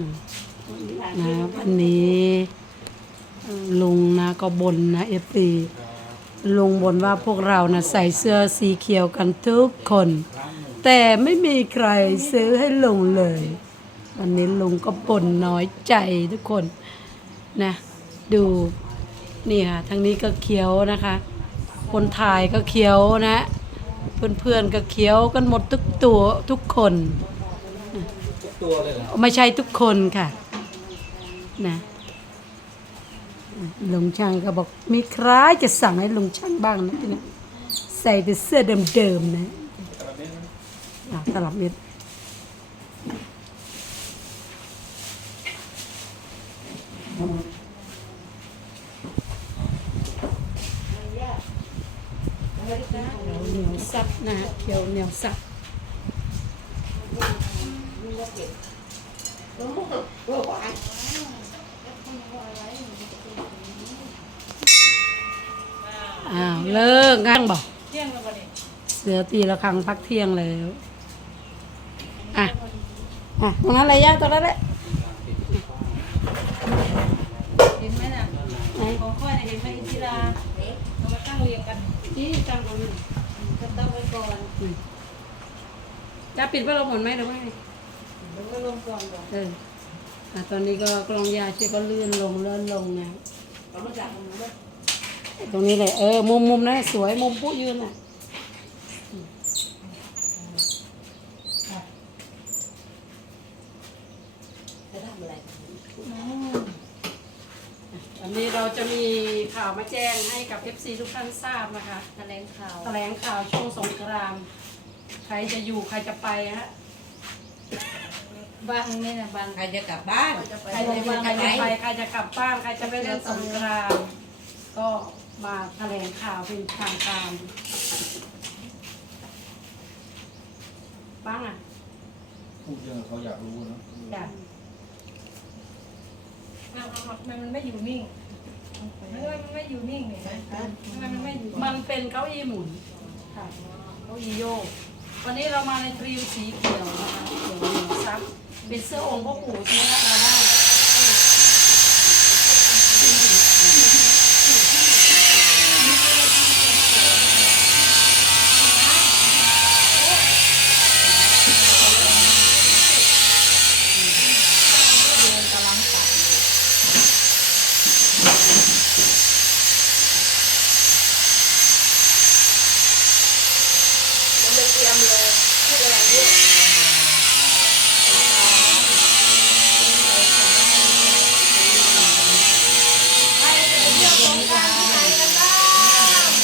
นะวันนี้ลุงนะก็บ่นนะเอฟซีลุงบ่นว่าพวกเรานะใส่เสื้อสีเขียวกันทุกคน แต่ไม่มีใครซื้อให้ลุงเลย วันนี้ลุงก็บ่นน้อยใจทุกคนนะดูนี่ค่ะทางนี้ก็เขียวนะคะ คนถ่ายก็เขียวนะ เพื่อนๆก็เขียวกันหมดทุกตัวทุกคน ตัวเลยเหรอไม่ใช่ทุกคนค่ะ นะลุงช่างก็บอกมีใครจะสั่งให้ลุงช่างบ้างนะพี่นะใส่แต่เสื้อเดิมๆนะอะตลับเม็ดเขียวเหนียวซับนะฮะเขียวเหนียวซับ อ้าวเลิกงั้งบอกเที่ยงแล้วบ่เนี่ยเสือตีละครังพักเที่ยงแล้วอะอะตรงนั้นอะไรย่าตรงนั้นแหละเห็นไหมน่ะไหนของค่อยน่ะเห็นไหมอินทิราเอามาตั้งเรียงกันนี่จังตรงนี้จะตั้งไว้ก่อนจะปิดพัดลมหมดไหมหรือไม่แล้วก็ลงก่อนก่อนเอออะตอนนี้ก็กลองยาเชื่อก็เลื่อนลงเลื่อนลงไงเอามาจากตรงนู้นเลย ตรงนี้เลยเออมุมมุมนะสวยมุมผู้ยืนอะวันนี้เราจะมีข่าวมาแจ้งให้กับ FC ทุกท่านทราบนะคะแถลงข่าวแถลงข่าวช่วงสงกรานต์ใครจะอยู่ใครจะไปฮะบ้างนี่นะบ้างใครจะกลับบ้าน ใครจะอยู่ใครจะไปใครจะกลับบ้าน ใครจะไปเล่นสงกรานต์ก็ มาแถลงข่าวเป็นทางการบ้างอะพูดเรื่องเขาอยากรู้เนอะจ้ะอ้าวอ้าวทำไมมันไม่อยู่นิ่งทำไมมันไม่อยู่นิ่งเนี่ยทำไมมันไม่อยู่มันเป็นเก้าอี้หมุนค่ะเก้าอี้โยก วันนี้เรามาในทรีมสีเขียวนะคะเขียวเหนียวซับเป็นเสื้อองค์พ่อปู่ใช่ไหมคะดาด้า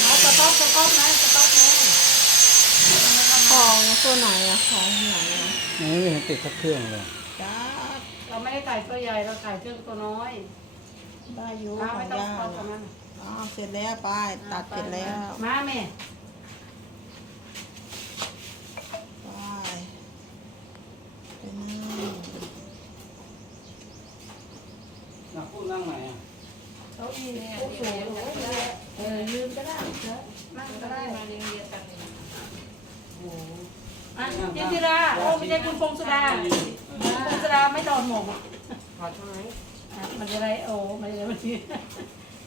เอาสต๊อปสต๊อปนะสต๊อปนะ ของ ตัวไหนอะของไหนอะไม่เห็นติดสักเครื่องเลย จ้าเราไม่ได้ถ่ายตัวใหญ่เราถ่ายเครื่องตัวน้อยได้อยู่มาขอไม่งต้องย่าเอาตรงนั้นอ๋อเสร็จแล้วไปตัดเสร็จแล้วมาแม่ไปไปนั่งนะพูดนั่งไหนอะเก้าอี้ผู้สูงเออยืนก็ได้เนอะนั่งก็ได้ มาเรียงเรียงกันเลย อะยินดีราโอ้ไม่ใช่คุณพงสุดาคุณพงสุดาไม่นอนหมกอะขอทำไมอะมันจะไรโอ้มันจะไรมันนี้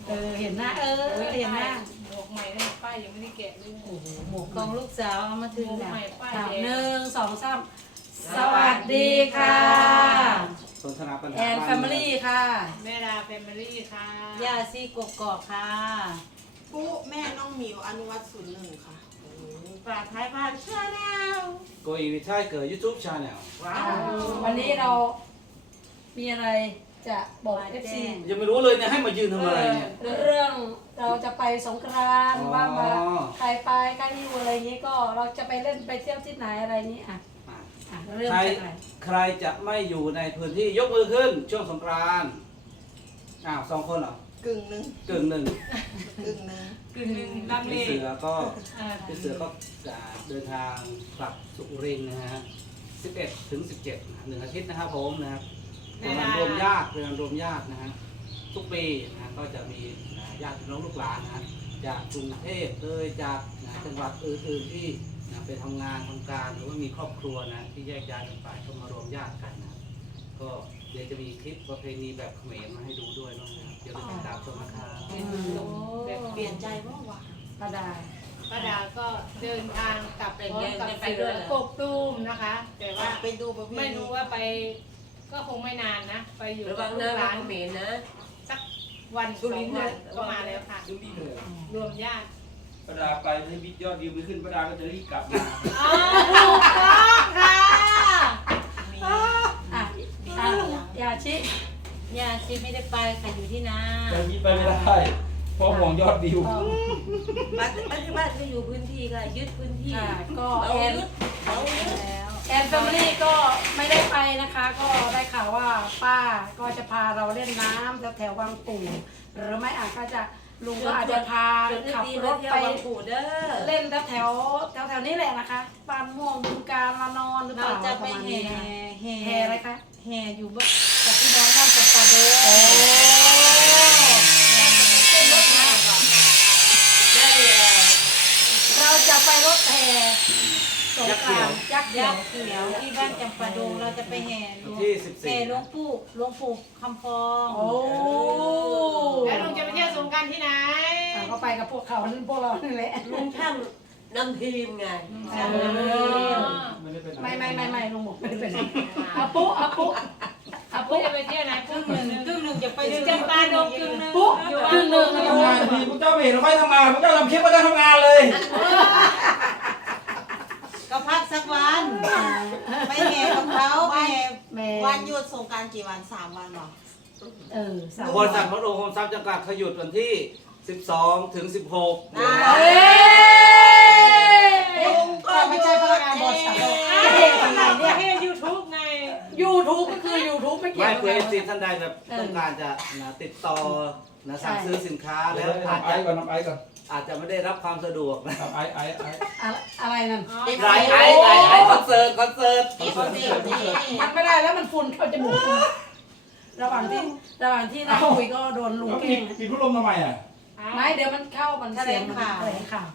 เออเห็นหน้าเออเห็นหน้าหมวกใหม่เลยป้ายยังไม่ได้แกะเลยโอ้โหหมวกของลูกสาวเอามาถึงหใหม่ป้ายค่ะแดหงนึ่งสองสามสวัสดีค่ะสนทนาปัญหาแอนแฟมิลี่ค่ะ แม่ดาแฟมิลี่ค่ะย่าซี่กกอกค่ะปุ๊แม่น้องหมิวอนุวัตศูนย์หนึ่งค่ะ ฝากท้ายบ้านชาแนลโกอีวิชัยเกิดยูทูบชาแนลว้าอะววันนี้เรามีอะไรจะบอกเอฟซียังไม่รู้เลยเนี่ยให้มายืนทำอะไรเนี่ย เรื่องเราจะไปสงกรานต์อ๋อ ว่ามาใครไปใครอยู่อะไรอย่างนี้ก็เราจะไปเล่นไปเที่ยวที่ไหนอะไรนี้อะอะอะเริ่มใครจากไหนใครจะไม่อยู่ในพื้นที่ยกมือขึ้นช่วงสงกรานต์อ้าวสองคนเหรอ กึ่งหนึ่งกึ่งหนึ่งกึ่งหนึ่งกึ่งหนึ่งลังเลพี่เสือก็อ่าพี่เสือก็จะเดินทางกลับสุรินทร์นะฮะ11ถึง17นะหนึ่งอาทิตย์นะครับผมนะครับเป็นวันรวมญาติเป็นวันรวมญาตินะฮะทุกปีนะฮะก็จะมีนะญาติพี่น้องลูกหลานนะฮะจากกรุงเทพเลยจากนะจังหวัดอื่นๆที่นะไปทำงานทำการหรือว่ามีครอบครัวนะที่แยกย้ายกันไปก็มารวมญาติกันนะ ก็ เดี๋ยวจะมีคลิปประเพณีแบบเขมรมาให้ดูด้วยเนาะนะครับเดี๋ยวไปติดตามชมนะครับ แบบเปลี่ยนใจเพราะว่า ป้าดา ป้าดาก็เดินทางกลับพร้อมกับไปเสืด้อวยเหรอกบตูมนะคะ แต่ว่าไปดูประเพณีไม่รู้ว่าไป ก็คงไม่นานนะ ไปอยู่ระกัวับงลูนะกหร้าลานนเขมรนะสักวันสสุอริงนทร์วันะนก็มาแล้วค่ะดูดีเลยรวมญาติประดาไปให้บิ๊กยอดวิวไม่ขึ้นประดาก็จะรีบกลับมา อ๋อถูกต้องค่ะ อะอะยาชิยาชีไม่ได้ไปค่ะอยู่ที่นาแต่พี่ไปไม่ได้เพราะห่วงยอดวิวอ๋อบ้านบ้านที่บ้านก็อยู่พื้นที่ค่ะยึดพื้นที่ค่ะก็เราแอนยึดเรายึดแล้วแอนแฟมิลี่ก็ไม่ได้ไปนะคะ ก็ได้ข่าวว่าป้าก็จะพาเราเล่นน้ำแถวแถวๆวังปู่หรือไม่อาจก็จะลุงก็อาจจะพาเดี๋ยวขับดีรมาถเที่ยวไปบางปูเด้อเล่นแถวแถวแถวแถวๆนี้แหละนะคะปานม่วงบึงการมานอนหรือเปเราล่าจะไปรมาณแห่นี้นะคะแห่แห่อะไรคะแห่อยู่บ้าน เด้อโอ้เป็นรถมากอะได้เอ่อเราจะไปรถแห่สงกรานต์ยักษ์เขียยาวเขียวที่บ้านจำปาดงเราจะไปแห่หลวงที่แห่หลวง14ปู่หลวงปู่คำฟองโอ้แล้วลุงจะไปเที่ยวสงกรารที่ไหนอะก็ไปกับพวกเขานั่นพวกเรานี่แหละลุงช่างนำทีมไงเอช่างอนำทีมไม่ได้ไปไหนไม่ไม่ไม่ไม่ลุงบอกไม่ได้เป็นอาปุ๊อาปุ๊ อาปุ๊ปุ๊จะไปเที่ยวไหนครึ่งหนึ่งครึ่งหนึ่งจะไปไปถึงจำปาดงครึ่งหนึ่งปุ๊อยู่ครึ่งหนึ่งทำงานดีพวกเจ้าไม่เห็นเราไม่ทำงานพวกเจ้าทำคลิปพวกเจ้าทำงานเลยก็พักสักวันไปแห่กับเขาไปแห่แม่วันหยุดสงกรารกี่วันสามวันเหรอเออสามบริษัทพระโอโฮมทรัพย์จำกัดเขาหยุดวันที่ 12 ถึง 16นะคเอ้รับยลุงก็ไม่ใช่พนักงานบริษัทจะเห็นทำไมเนี่ย ให้ยูทูบไง YouTube ก็คือ YouTube ไม่เกี่ยวไม่กับเพื่อเราเอซีท่านใดแบบต้องการจะนะติดต่อนะสั่งซื้อสินค้าแล้แล้ววอาจทำไอจะก่อนทำไอก่อนอาจจะไม่ได้รับความสะดวกนะทำไอไอไออะอะไรนั่นไลฟ์ไอไอไอคอนเสิร์ตคอนเสิร์ตเอฟซีนี่ทำไม่ได้แล้วมันฝุ่นเข้าจมูกระหว่างที่ระหว่างที่นั่งคุยก็โดนลุงแล้วแกปิล้ดงปิดพัดลมทำไมอะไม่เดี๋ยวมันเข้ามันเสียงมันแถลงข่าว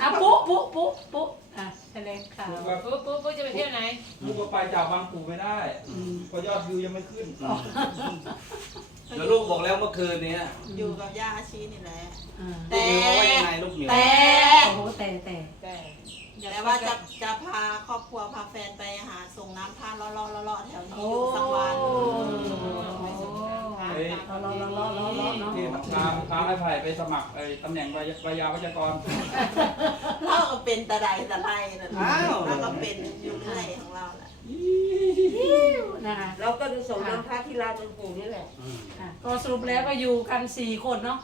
อะปุ๊ปุ๊ปุ๊ปุ๊ อะแถลงข่าวปุ๊บปุ๊บปุ๊บจะไปเที่ยวไหนลูกก็ไปจากบางปูไม่ได้อืมเพราะยอดวิวยังไม่ขึ้นแล้วลูกบอกแล้วเมื่อคืนเนี้ยอยู่กับย่าอาชีนี่แหละอ่าลูกมิวว่ายังไงลูกมิวแต่โอ้โหแต่แต่แต่แต่ว่าจะจะพาครอบครัวพาแฟนไปหาส่งน้ำท่าเลาะเลาะเลาะแถวนี้อยู่สักวันเฮ้ย รอรอรอรอรอรอเนาที่พาพาไอ้ไผ่ไปสมัครไอ้ตำแหน่งวิยาวัจกร เราก็เป็นตะไดตะไลนั่นแหละเราก็เป็นอยู่เรื่อยของเราแหละนะคะเราก็จะส่งน้ำท่าที่รานหลวงปู่นี่แหละ อะก็สรุปแล้วก็อยู่กันสี่คนเนาะ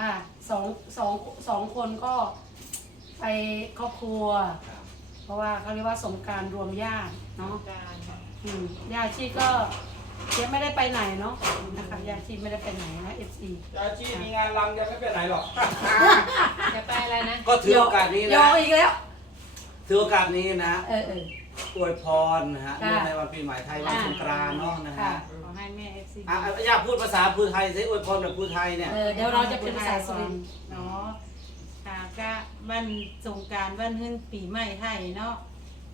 อะสองสองสองคนก็ไปครอบครัว ครับ เพราะว่าเขาเรียกว่าสงกรารรวมญาติเนาะ ญาติชีก็ ยังไม่ได้ไปไหนเนาะนะคะญาติชีไม่ได้ไปไหนนะเอฟซียาชีมีงานรำจะไม่ไปไหนหรอก จะไปอะไรนะ ก็ถือโอกาสนี้ยนะออีกแล้ว ถือโอกาสนี้นะเออเออ อวยพรนะฮะค่ะ เนื่องในวันปีใหม่ไทยวันสงกรานต์เนาะนะค่ะฮะขอให้แม่เอฟซี อะอยากพูดภาษาพูไทยสิอวยพรแบบพูไทยเนี่ยเออเดี๋ยวเราจะเป็นภาษาสุรินทร์เนาะค่ะก็วันสงกรารวันขึ้นปีใหม่ไทยเนาะ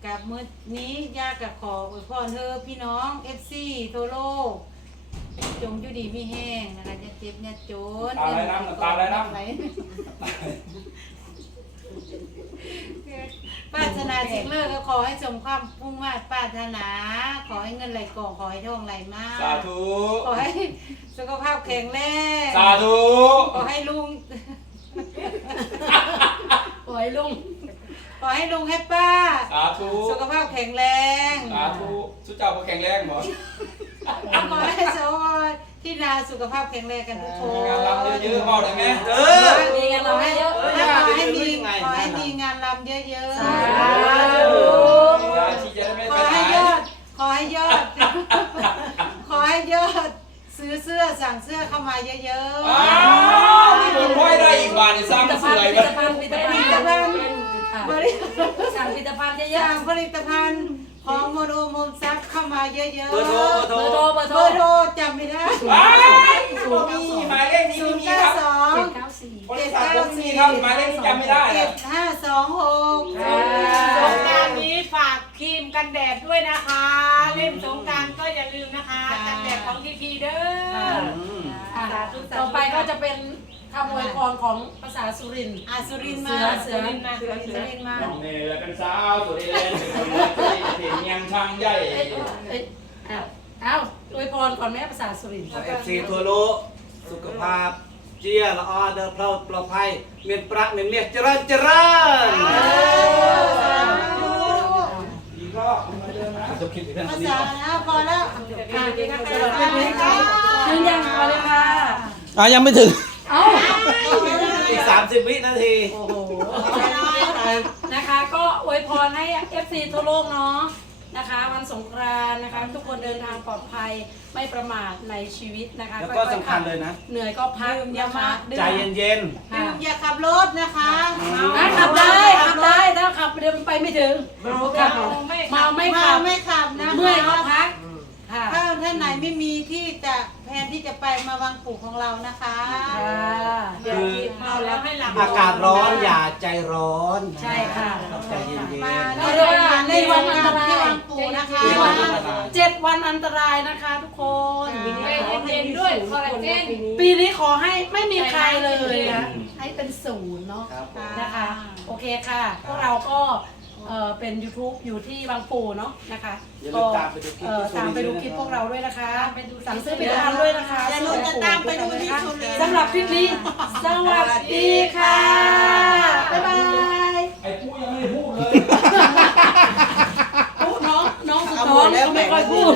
กับมื้อนี้ย่ากับขออวยพรเธอพี่น้องเอฟซีทั่วโลกจงอยู่ดีมีแห้งนะคะจะเจ็บเนี่ยจนตาอะไรนะตาอะไรนะ ปรารถนาสิ่งเลิกก็ขอให้สมความพุ่งมาตรปรารถนา ขอให้เงินไหลกล่องขอให้ทองไหลมาก สาธุ ขอให้สุขภาพแข็งแรงสาธุ ขอให้ลุง ปล่อยลุง ขอให้ลุงให้ป้า สาธุ สุขภาพแข็งแรงสาธุสุเจ้าก็แข็งแรงหมอขอให้สวที่นาสุขภาพแข็งแรงกันทุกคนมีงานรำเยอะๆเมาได้ไหมเอเอออมีกันเราให้เยอะเออขอให้มียังไงขอให้มีงานรำเยอะสาๆธุ ยาชีจะได้ไม่ขไปอไหนให้ยอด ขอให้ยอด ขอให้ยอด ซื้อเสื้อสั่งเสื้อเข้ามาเยอะอ้าวนี่ผมค่อยได้อีกบาทนี่สร้างผลิตเสืภัณฑ์อผไปลิตภัณฑ์ ผลิตภัณฑ์ๆผลิตภัณฑ์อะบริสั่งผลิตภัณฑ์เยสั่อะงผลิตภัณฑ์ของโมโนโมมซับเข้ามาเยอะๆ เบอร์โทรๆเบอร์โทรเบอร์โทเบรอร์โทรจำไม่ได้ว้ายผมมีหมายเลขนี้ศูไม่นย์มีเก้าครับสองเจ็ดเก้าสี่บริษัทผมไม่มีครับหมายเลขนี้จำไม่ได้เจ็อะดห้าสองหกอ่าสงกรารนี้ฝากครีมกันแดดด้วยนะคะ เล่นสงกรารก็อย่าลืมนะคะ กันแดดของทีพีเด้ออืมอะต่อไปก็จะเป็น คำอวยพรของภาษาสุรินทร์อาสุรินทร์เสืมาอเสือสุรินทร์มาเสือสุรินทร์มาน้องเนยและเป็นสาวสุริเลนเป็นคนเล็กที่เห็นยังช่างใหญ่เอ้ยเอ้ยอ้าวอ้าวอวยพรก่อนแม่ภาษาสุรินทร์ขอเอฟซีทั่วโลกสุขภาพ เจียละออเดอร์เพลาปลอดภัยเมียนประเมียนเมียเจริญเจริญอีกรอบมาเดินนะจบคลิปอีกแล้วภานี่ษาแล้วพอแล้วยืนยันมาเลยค่ะ อะยังไม่ถึงเอ้าอีก 30 วินาที โอ้โหนะคะก็อวยพรให้ FC ทั่วโลกเนาะนะคะ วันสงกรานต์นะคะทุกคนเดินทางปลอดภัยไม่ประมาทในชีวิตนะคะแล้วก็อยๆสำคัญเลยนะ เหนื่อยก็พักดื่มอย่านะมาคะใจเย็นค่ะอย่าขับรถนะคะอะขับได้ขับได้ถ้าขับเดี๋ยวมันไปไม่ถึงขับเมาไม่มาขับไม่ขับนะคะเมื่อยก็พักค่ะถ้าท่านไหนไม่มีที่จะแพน ที่จะไปมาวังปู่ของเรานะคะค่ะๆคือเมาแล้วให้หลับ อากาศร้อนอย่าใจร้อนใช่ค่ะ ต้องใจเย็นมาๆเรียกว่าในวันอันตรายที่วังปู่นะคะในวันอันตรายเจ็ดวันอันตรายนะคะทุกคนไปเย็นๆด้วยคอลลาเจนปีนี้ขอให้ไม่มีใครเลยนะให้เป็นศูนย์เนาะครับผมนะคะ โอเคค่ะพวกเราก็ เอ่อเป็น YouTube อยู่ที่บางปูเนาะนะคะอย่าลืก็มตามไปดูคลิปเอ่อที่ตามไปดูสุรินทร์คลิปด้วยนะคะพวกเราด้วยนะคะสั่งซื้อผลิตภัณฑ์ด้วยนะคะอย่าลืมจะตามไปดูที่สุรินทร์ สำหรับคลิปนี้สวัสดีค่ะ บ๊ายบายไอ้ผู้ยังไม่ได้พูดเลย น้องน้องสุดท้องเขาไม่ค่อยพูด